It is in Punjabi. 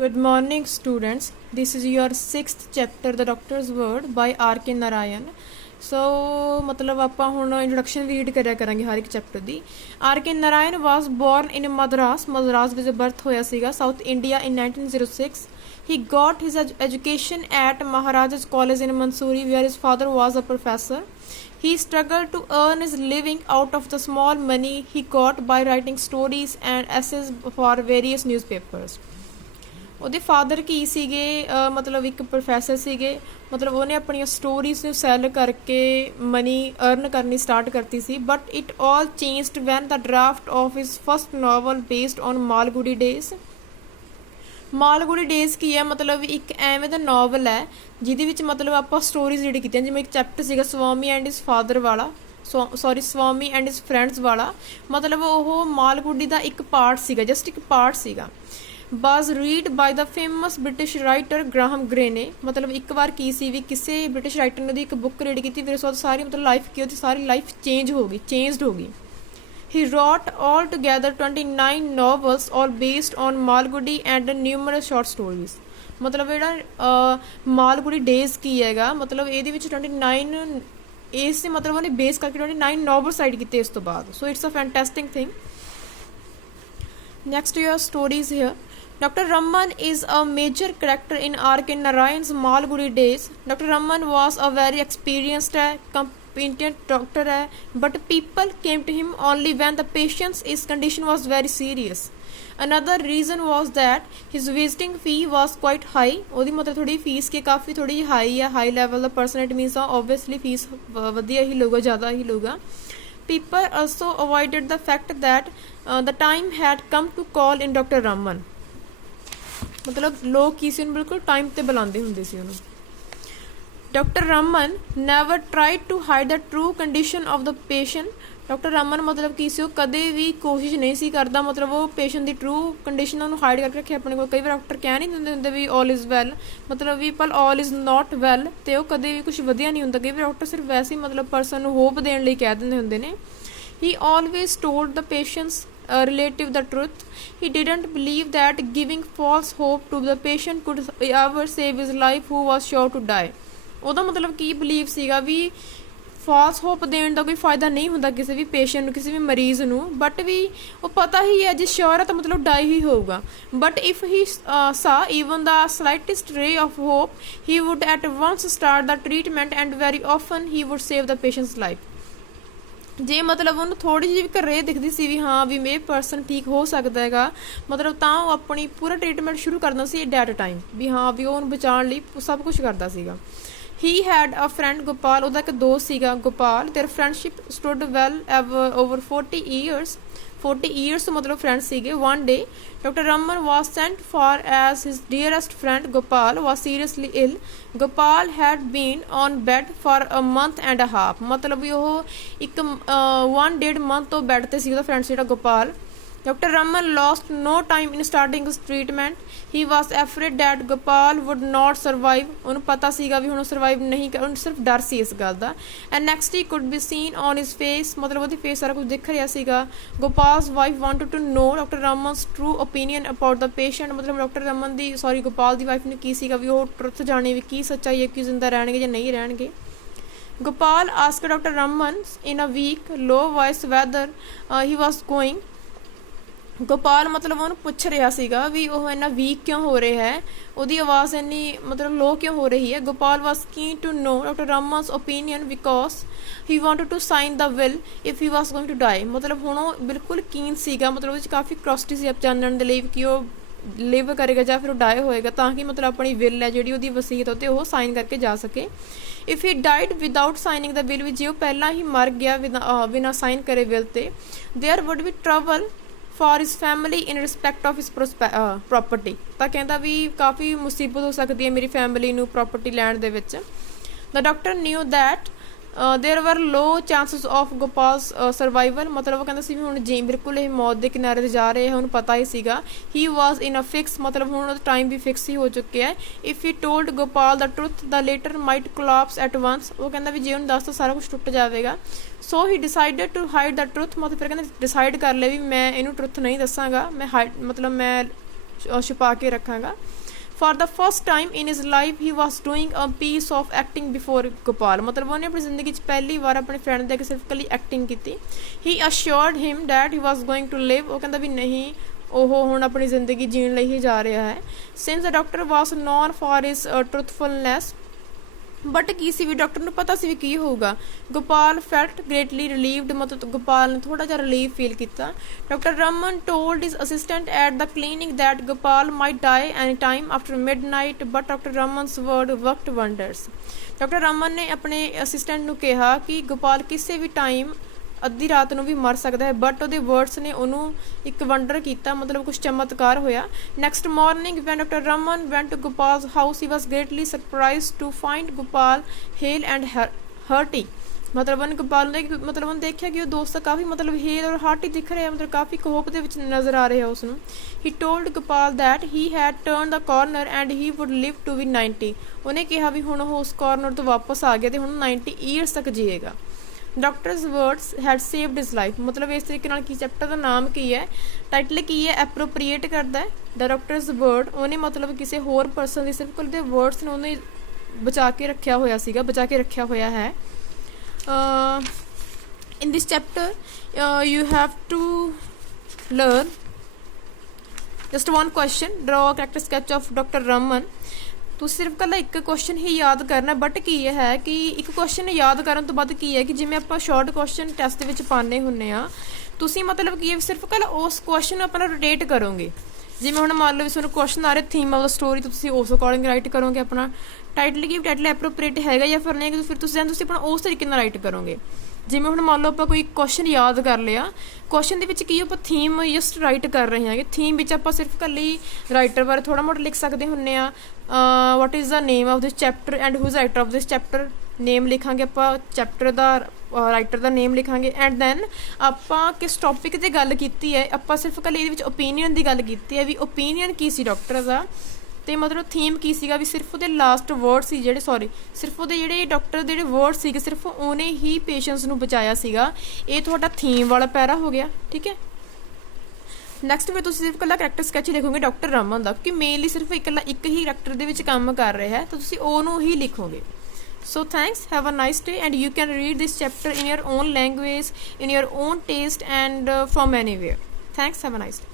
Good morning, students. This is your sixth chapter, The Doctor's Word by R.K. Narayan. ਸੋ ਮਤਲਬ ਆਪਾਂ ਹੁਣ ਇੰਟਰੋਡਕਸ਼ਨ ਰੀਡ ਕਰਿਆ ਕਰਾਂਗੇ ਹਰ ਇੱਕ chapter the. R.K. Narayan was born in Madras ਵਿੱਚ ਬਰਥ ਹੋਇਆ ਸੀਗਾ, south India in 1906. He got his education at Maharaja's College in Mansouri, where his father was a professor. He struggled to earn his living out of the small money he got by writing stories and essays for various newspapers. ਉਹਦੇ ਫਾਦਰ ਕੀ ਸੀਗੇ, ਮਤਲਬ ਇੱਕ ਪ੍ਰੋਫੈਸਰ ਸੀਗੇ। ਮਤਲਬ ਉਹਨੇ ਆਪਣੀਆਂ ਸਟੋਰੀਜ਼ ਨੂੰ ਸੈੱਲ ਕਰਕੇ ਮਨੀ ਅਰਨ ਕਰਨੀ ਸਟਾਰਟ ਕਰਤੀ ਸੀ। But it all changed when the draft of his first novel based on Malgudi days. Malgudi days ਕੀ ਹੈ, ਮਤਲਬ ਇੱਕ ਐਵੇਂ ਦਾ ਨਾਵਲ ਹੈ ਜਿਹਦੇ ਵਿੱਚ ਮਤਲਬ ਆਪਾਂ ਸਟੋਰੀਜ਼ ਰੀਡ ਕੀਤੀਆਂ। ਜਿਵੇਂ ਇੱਕ ਚੈਪਟਰ ਸੀਗਾ ਸਵਾਮੀ ਐਂਡ ਹਿਸ ਫਾਦਰ ਵਾਲਾ, ਸਵਾਮੀ ਐਂਡ ਹਿਸ ਫਰੈਂਡਸ ਵਾਲਾ। ਮਤਲਬ ਉਹ ਮਾਲਗੁਡੀ ਦਾ ਇੱਕ ਪਾਰਟ ਸੀਗਾ, ਜਸਟ ਇੱਕ ਪਾਰਟ ਸੀਗਾ। was read by the famous British writer Graham Greene। मतलब एक बार की सी भी किसी ब्रिटिश राइटर ने एक बुक रीड की फिर उस बाद सारी मतलब लाइफ की होती सारी लाइफ चेंज्ड होगी। He wrote all together 29 novels all based on Malgudi and numerous short stories। मतलब ਜਿਹੜਾ ਮਾਲਗੁਡੀ ਡੇਜ਼ ਕੀ ਹੈਗਾ, ਮਤਲਬ ਇਹਦੇ ਵਿੱਚ 29 ਇਸ ਮਤਲਬ ਉਹਨੇ ਬੇਸ ਕਰਕੇ 29 novels ਰਾਈਟ ਕੀਤੇ ਇਸ ਤੋਂ ਬਾਅਦ। So it's a fantastic thing. Next your stories here. Dr. Raman is a major character in R.K. Narayan's Malgudi Days. Dr. Raman was a very experienced, competent doctor, but people came to him only when the patient's condition was very serious. Another reason was that his visiting fee was quite high. ਉਹਦੀ ਮਤਲਬ ਥੋੜੀ ਫੀਸ ਕੇ ਕਾਫੀ ਥੋੜੀ ਹਾਈ ਹੈ, ਹਾਈ ਲੈਵਲ ਦਾ person. It means obviously fees ਵਧੀਆ ਹੀ ਲਊਗਾ, ਜ਼ਿਆਦਾ ਹੀ ਲਊਗਾ। People also avoided the fact that the time had come to call in Dr. Raman। ਮਤਲਬ ਲੋਕ ਕੀ ਸੀ ਉਹਨੂੰ ਬਿਲਕੁਲ ਟਾਈਮ 'ਤੇ ਬੁਲਾਉਂਦੇ ਹੁੰਦੇ ਸੀ ਉਹਨੂੰ। Doctor Raman never tried to hide the true condition of the patient. Doctor Raman ਮਤਲਬ ਕੀ ਸੀ, ਉਹ ਕਦੇ ਵੀ ਕੋਸ਼ਿਸ਼ ਨਹੀਂ ਸੀ ਕਰਦਾ ਮਤਲਬ ਉਹ ਪੇਸ਼ੈਂਟ ਦੀ ਟਰੂ ਕੰਡੀਸ਼ਨ ਉਹਨੂੰ ਹਾਈਡ ਕਰਕੇ ਰੱਖੇ ਆਪਣੇ ਕੋਲ। ਕਈ ਵਾਰ ਡਾਕਟਰ ਕਹਿ ਨਹੀਂ ਦਿੰਦੇ ਹੁੰਦੇ ਵੀ ਆਲ ਇਜ਼ ਵੈਲ, ਮਤਲਬ ਵੀ ਪਰ ਆਲ ਇਜ਼ ਨਾਟ ਵੈਲ, ਅਤੇ ਉਹ ਕਦੇ ਵੀ ਕੁਛ ਵਧੀਆ ਨਹੀਂ ਹੁੰਦਾ। ਕਈ ਵਾਰ ਡਾਕਟਰ ਸਿਰਫ ਵੈਸੇ ਹੀ ਮਤਲਬ ਪਰਸਨ ਨੂੰ ਹੋਪ ਦੇਣ ਲਈ ਕਹਿ ਦਿੰਦੇ ਹੁੰਦੇ ਨੇ। He always told the patients relative the truth. He didn't believe that giving false hope to the patient could ever save his life who was sure to die। ਉਹਦਾ ਮਤਲਬ ਕੀ ਬਲੀਵ ਸੀਗਾ ਵੀ ਫਾਲਸ ਹੋਪ ਦੇਣ ਦਾ ਕੋਈ ਫਾਇਦਾ ਨਹੀਂ ਹੁੰਦਾ ਕਿਸੇ ਵੀ ਪੇਸ਼ੈਂਟ ਨੂੰ, ਕਿਸੇ ਵੀ ਮਰੀਜ਼ ਨੂੰ। ਬਟ ਵੀ ਉਹ ਪਤਾ ਹੀ ਹੈ ਜੇ ਸ਼ੋਰ ਹੈ ਤਾਂ ਮਤਲਬ ਡਾਈ ਹੀ ਹੋਊਗਾ। But if he saw even the slightest ray of hope, he would at once start the treatment and very often he would save the patient's life। ਜੇ ਮਤਲਬ ਉਹਨੂੰ ਥੋੜ੍ਹੀ ਜਿਹੀ ਵੀ ਘਰੇ ਦਿਖਦੀ ਸੀ ਵੀ ਹਾਂ ਵੀ ਇਹ ਪਰਸਨ ਠੀਕ ਹੋ ਸਕਦਾ ਹੈਗਾ, ਮਤਲਬ ਤਾਂ ਉਹ ਆਪਣੀ ਪੂਰਾ ਟ੍ਰੀਟਮੈਂਟ ਸ਼ੁਰੂ ਕਰਦਾ ਸੀ ਡੈਟ ਟਾਈਮ ਵੀ ਹਾਂ ਵੀ ਉਹ ਉਹਨੂੰ ਬਚਾਉਣ ਲਈ ਸਭ ਕੁਛ ਕਰਦਾ ਸੀਗਾ। He had a friend Gopal, ਉਹਦਾ ਇੱਕ ਦੋਸਤ ਸੀਗਾ Gopal. Their friendship stood well over 40 years। 40 years ਤੋਂ ਮਤਲਬ ਫਰੈਂਡ ਸੀਗੇ। One day Dr. Raman was sent for as his dearest friend Gopal was seriously ill. Gopal had been on bed for a month and a half। ਮਤਲਬ ਵੀ ਉਹ ਇੱਕ 1.5 month ਤੋਂ ਬੈੱਡ 'ਤੇ ਸੀ ਉਹਦਾ ਫਰੈਂਡ ਜਿਹੜਾ Gopal. Dr. Raman lost no time in starting his treatment. He was afraid that Gopal would not survive। ਉਹਨੂੰ ਪਤਾ ਸੀਗਾ ਵੀ ਹੁਣ ਉਹ ਸਰਵਾਈਵ ਨਹੀਂ ਕਰ, ਉਹਨੂੰ ਸਿਰਫ ਡਰ ਸੀ ਇਸ ਗੱਲ ਦਾ। And next he could be seen on his face, ਮਤਲਬ ਉਹਦੀ ਫੇਸ ਸਾਰਾ ਕੁਝ ਦਿਖ ਰਿਹਾ ਸੀਗਾ। Gopal's wife wanted to know Dr. Raman's true opinion about the patient। ਮਤਲਬ ਡਾਕਟਰ ਰਮਨ ਦੀ ਗੋਪਾਲ ਦੀ ਵਾਈਫ ਨੂੰ ਕੀ ਸੀਗਾ ਵੀ ਉਹ ਟਰੁੱਥ ਜਾਣੇ ਵੀ ਕੀ ਸੱਚਾਈ ਹੈ, ਕਿ ਜ਼ਿੰਦਾ ਰਹਿਣਗੇ ਜਾਂ ਨਹੀਂ ਰਹਿਣਗੇ। Gopal asked Dr. Raman in a weak low voice whether he was going। Gopal ਮਤਲਬ ਉਹਨੂੰ ਪੁੱਛ ਰਿਹਾ ਸੀਗਾ ਵੀ ਉਹ ਇੰਨਾ ਵੀਕ ਕਿਉਂ ਹੋ ਰਿਹਾ ਹੈ, ਉਹਦੀ ਆਵਾਜ਼ ਇੰਨੀ ਮਤਲਬ ਲੋ ਕਿਉਂ ਹੋ ਰਹੀ ਹੈ। Gopal was keen to know doctor Raman's opinion because he wanted to sign the will if he was going to die. ਮਤਲਬ ਹੁਣ ਉਹ ਬਿਲਕੁਲ ਕੀਨ ਸੀਗਾ, ਮਤਲਬ ਉਹਦੇ 'ਚ ਕਾਫੀ ਕਰੋਸਿਟੀ ਸੀ ਜਾਣਨ ਦੇ ਲਈ ਕਿ ਉਹ ਲਿਵ ਕਰੇਗਾ ਜਾਂ ਫਿਰ ਉਹ ਡਾਈ ਹੋਏਗਾ, ਤਾਂ ਕਿ ਮਤਲਬ ਆਪਣੀ ਵਿਲ ਹੈ ਜਿਹੜੀ ਉਹਦੀ ਵਸੀਅਤ ਉੱਤੇ ਉਹ ਸਾਈਨ ਕਰਕੇ ਜਾ ਸਕੇ। If he died without signing the will, ਵੀ ਜੇ ਉਹ ਪਹਿਲਾਂ ਹੀ ਮਰ ਗਿਆ ਬਿਨਾਂ ਸਾਈਨ ਕਰੇ ਵਿਲ 'ਤੇ, there wood B trouble for his family in respect of his property। ਤਾਂ ਕਹਿੰਦਾ ਵੀ ਕਾਫੀ ਮੁਸੀਬਤ ਹੋ ਸਕਦੀ ਹੈ ਮੇਰੀ ਫੈਮਿਲੀ ਨੂੰ ਪ੍ਰੋਪਰਟੀ ਲੈਣ ਦੇ ਵਿੱਚ। The doctor knew that there were low chances of Gopal's survival। ਮਤਲਬ ਉਹ ਕਹਿੰਦਾ ਸੀ ਵੀ ਹੁਣ ਜੀ ਬਿਲਕੁਲ ਇਹ ਮੌਤ ਦੇ ਕਿਨਾਰੇ 'ਤੇ ਜਾ ਰਹੇ ਹੈ, ਉਹਨੂੰ ਪਤਾ ਹੀ ਸੀਗਾ। He was in a fix, ਮਤਲਬ ਹੁਣ ਉਹਦਾ ਟਾਈਮ ਵੀ ਫਿਕਸ ਹੀ ਹੋ ਚੁੱਕਿਆ ਹੈ। If he told Gopal the truth, the latter might collapse at once। ਉਹ ਕਹਿੰਦਾ ਵੀ ਜੇ ਉਹਨੂੰ ਦੱਸ ਤਾਂ ਸਾਰਾ ਕੁਛ ਟੁੱਟ ਜਾਵੇਗਾ। So he decided to hide the truth. ਮਤਲਬ ਫਿਰ ਕਹਿੰਦੇ ਡਿਸਾਈਡ ਕਰ ਲਿਆ ਵੀ ਮੈਂ ਇਹਨੂੰ ਟਰੁੱਥ ਨਹੀਂ ਦੱਸਾਂਗਾ, ਮੈਂ ਮਤਲਬ ਮੈਂ छुपा के रखांगा। For the first time in his life he was doing a piece of acting before Gopal, मतलब उन्हें अपनी जिंदगी पहली बार अपने फ्रेंड दे के सिर्फ कली एक्टिंग की। He assured him that he was going to live, वो कहता भी नहीं ਉਹ ਹੁਣ ਆਪਣੀ ਜ਼ਿੰਦਗੀ ਜੀਣ ਲਈ ਹੀ ਜਾ ਰਿਹਾ ਹੈ। Since the doctor was known for his truthfulness, but ਕੀ ਸੀ ਵੀ ਡਾਕਟਰ ਨੂੰ ਪਤਾ ਸੀ ਵੀ ਕੀ ਹੋਊਗਾ। ਗੋਪਾਲ ਫੈਲਟ ਗ੍ਰੇਟਲੀ ਰਿਲੀਵਡ, ਮਤਲਬ ਗੋਪਾਲ ਨੇ ਥੋੜਾ ਜਿਹਾ ਰਿਲੀਵ ਫੀਲ ਕੀਤਾ। Doctor Raman told his assistant at the clinic that Gopal might die any time after midnight, but doctor Raman's word worked wonders. Doctor Raman ਨੇ ਆਪਣੇ ਅਸਿਸਟੈਂਟ ਨੂੰ ਕਿਹਾ ਕਿ ਗੋਪਾਲ ਕਿਸੇ ਵੀ ਟਾਈਮ ਅੱਧੀ ਰਾਤ ਨੂੰ ਵੀ ਮਰ ਸਕਦਾ ਹੈ, ਬਟ ਉਹਦੇ ਵਰਡਸ ਨੇ ਉਹਨੂੰ ਇੱਕ ਵੰਡਰ ਕੀਤਾ, ਮਤਲਬ ਕੁਛ ਚਮਤਕਾਰ ਹੋਇਆ। Next morning when doctor Raman went to Gopal's house he was greatly surprised to find Gopal hale and hearty, ਮਤਲਬ ਉਹਨੇ ਗੋਪਾਲ ਨੇ ਮਤਲਬ ਉਹਨੇ ਦੇਖਿਆ ਕਿ ਉਹ ਦੋਸਤ ਕਾਫੀ ਮਤਲਬ ਹੇਲ ਔਰ ਹਾਰਟੀ ਦਿਖ ਰਿਹਾ, ਮਤਲਬ ਕਾਫੀ ਹੋਪ ਦੇ ਵਿੱਚ ਨਜ਼ਰ ਆ ਰਿਹਾ ਉਸਨੂੰ। He told Gopal that he had turn the corner and he would live to be 90, ਉਹਨੇ ਕਿਹਾ ਵੀ ਹੁਣ ਉਹ ਉਸ ਕਾਰਨਰ ਤੋਂ ਵਾਪਸ ਆ ਗਿਆ ਤੇ ਹੁਣ 90 ਈਅਰਸ ਤੱਕ ਜੀਏਗਾ। ਡਾਕਟਰਸ ਵਰਡਸ ਹੈਡ ਸੇਵਡ ਹਿਸ ਲਾਈਫ, ਮਤਲਬ ਇਸ ਤਰੀਕੇ ਨਾਲ ਕੀ ਚੈਪਟਰ ਦਾ ਨਾਮ ਕੀ ਹੈ, ਟਾਈਟਲ ਕੀ ਹੈ, ਐਪਰੋਪ੍ਰੀਏਟ ਕਰਦਾ ਹੈ ਦ ਡਾਕਟਰਸ ਵਰਡ, ਉਹਨੇ ਮਤਲਬ ਕਿਸੇ ਹੋਰ ਪਰਸਨ ਦੀ ਸਿਰਫ ਉਹਦੇ ਵਰਡਸ ਨੂੰ ਉਹਨੇ ਬਚਾ ਕੇ ਰੱਖਿਆ ਹੋਇਆ ਸੀਗਾ, ਬਚਾ ਕੇ ਰੱਖਿਆ ਹੋਇਆ ਹੈ। In this chapter you have to learn just one question, draw character sketch of doctor Raman. ਤੁਸੀਂ ਸਿਰਫ ਇਕੱਲਾ ਇੱਕ ਕੁਐਸਚਨ ਹੀ ਯਾਦ ਕਰਨਾ, ਬਟ ਕੀ ਹੈ ਕਿ ਇੱਕ ਕੁਐਸਚਨ ਯਾਦ ਕਰਨ ਤੋਂ ਬਾਅਦ ਕੀ ਹੈ ਕਿ ਜਿਵੇਂ ਆਪਾਂ ਸ਼ਾਰਟ ਕੁਐਸਚਨ ਟੈਸਟ ਦੇ ਵਿੱਚ ਪਾਉਂਦੇ ਹੁੰਦੇ ਆ, ਤੁਸੀਂ ਮਤਲਬ ਕੀ ਹੈ ਸਿਰਫ ਇਕੱਲਾ ਉਸ ਕੁਐਸਚਨ ਨੂੰ ਆਪਣਾ ਰੋਟੇਟ ਕਰੋਗੇ। ਜਿਵੇਂ ਹੁਣ ਮੰਨ ਲਓ ਵੀ ਤੁਹਾਨੂੰ ਕੁਐਸਚਨ ਆ ਰਿਹਾ ਥੀਮ ਆਫ ਦ ਸਟੋਰੀ, ਤਾਂ ਤੁਸੀਂ ਉਸ ਅਕੋਰਡਿੰਗ ਰਾਈਟ ਕਰੋਗੇ ਆਪਣਾ ਟਾਈਟਲ, ਕੀ ਟਾਈਟਲ ਐਪਰੋਪ੍ਰੀਏਟ ਹੈਗਾ ਜਾਂ ਫਿਰ ਨਹੀਂ, ਫਿਰ ਤੁਸੀਂ ਆਪਣਾ ਉਸ ਤਰੀਕੇ ਨਾਲ ਰਾਈਟ ਕਰੋਗੇ। ਜਿਵੇਂ ਹੁਣ ਮੰਨ ਲਓ ਆਪਾਂ ਕੋਈ ਕੁਐਸਚਨ ਯਾਦ ਕਰ ਲਿਆ, ਕੁਐਸਚਨ ਦੇ ਵਿੱਚ ਕੀ ਆਪਾਂ ਥੀਮ ਜਸਟ ਰਾਈਟ ਕਰ ਰਹੇ ਹਾਂਗੇ, ਥੀਮ ਵਿੱਚ ਆਪਾਂ ਸਿਰਫ ਇਕੱਲੀ ਰਾਈਟਰ ਬਾਰੇ ਥੋੜਾ ਮੋਟਾ ਲਿਖ ਸਕਦੇ ਹੁੰਦੇ ਆ। What is the name of this chapter and who is writer of this chapter, name ਲਿਖਾਂਗੇ ਆਪਾਂ ਚੈਪਟਰ ਦਾ, ਰਾਈਟਰ ਦਾ ਨੇਮ ਲਿਖਾਂਗੇ। ਐਂਡ ਦੈਨ ਆਪਾਂ ਕਿਸ ਟੌਪਿਕ 'ਤੇ ਗੱਲ ਕੀਤੀ ਹੈ, ਆਪਾਂ ਸਿਰਫ ਇਕੱਲੇ ਇਹਦੇ ਵਿੱਚ ਓਪੀਨੀਅਨ ਦੀ ਗੱਲ ਕੀਤੀ ਹੈ ਵੀ ਓਪੀਨੀਅਨ ਕੀ ਸੀ ਡਾਕਟਰ ਦਾ, ਤੇ ਮਤਲਬ ਥੀਮ ਕੀ ਸੀਗਾ ਵੀ ਸਿਰਫ ਉਹਦੇ ਲਾਸਟ ਵਰਡ ਸੀ ਜਿਹੜੇ, ਸਿਰਫ ਉਹਦੇ ਜਿਹੜੇ ਡਾਕਟਰ ਦੇ ਜਿਹੜੇ ਵਰਡ ਸੀਗੇ ਸਿਰਫ ਉਹਨੇ ਹੀ ਪੇਸ਼ੈਂਟਸ ਨੂੰ ਬਚਾਇਆ ਸੀਗਾ। ਇਹ ਤੁਹਾਡਾ ਥੀਮ ਵਾਲਾ ਪੈਰਾ ਹੋ ਗਿਆ, ਠੀਕ ਹੈ। ਨੈਕਸਟ ਫਿਰ ਤੁਸੀਂ ਸਿਰਫ ਇਕੱਲਾ ਕਰੈਕਟਰ ਸਕੈਚ ਲਿਖੋਗੇ ਡਾਕਟਰ ਰਮਨ ਦਾ, ਕਿ ਮੇਨਲੀ ਸਿਰਫ ਇੱਕ ਹੀ ਕਰੈਕਟਰ ਦੇ ਵਿੱਚ ਕੰਮ ਕਰ ਰਿਹਾ ਹੈ, ਤਾਂ ਤੁਸੀਂ ਉਹਨੂੰ ਹੀ ਲਿਖੋਗੇ। So thanks, have a nice day, and you can read this chapter in your own language, in your own taste, and from anywhere. Thanks, have a nice day.